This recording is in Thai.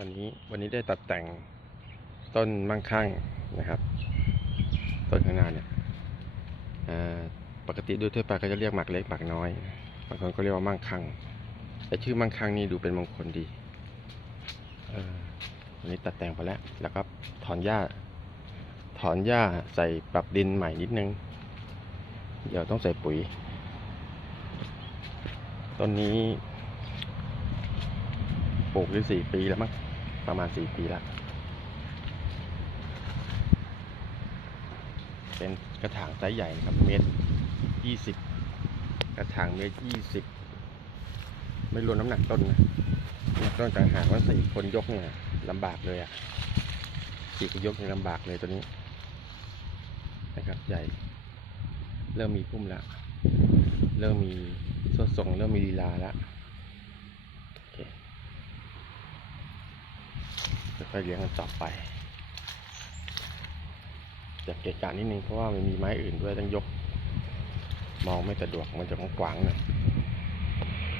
วันนี้วันนี้ได้ตัดแต่งต้นมั่งคั่งนะครับ ต้นข้างหน้าเนี่ยปกติโดยทั่วไปก็จะเรียกหมากเล็กหมากน้อยบางคนก็เรียกว่ามั่งคั่งแต่ชื่อมั่งคั่งนี่ดูเป็นมงคลดีวันนี้ตัดแต่งไปแล้วแล้วก็ถอนหญ้า ถอนหญ้าใส่ปรับดินใหม่นิดนึง เดี๋ยวต้องใส่ปุ๋ยต้นนี้ ปลูกได้สี่ปีแล้วมั้งประมาณสี่ปีแล้ว เป็นกระถางไซส์ใหญ่นะครับเมตรยี่สิบกระถางเมตรยี่สิบไม่รวมน้ำหนักต้นนะน้ำหนักต้นต่างหากว่าสี่คนยกเนี่ยลำบากเลยอะ่ะสี่คนยกเนี่ยลำบากเลยตัวนี้นะครับใหญ่ เริ่มมีพุ่มล้วเริ่มมีส่วนทรงเริ่มมีลีลาล้วโอเค ค่อยๆเลี้ยงกันต่อไปจะเกะกะนิดนึงเพราะว่ามันมีไม้อื่นด้วยต้องยก มองไม่สะดวกมันจะกว้างๆหน่อย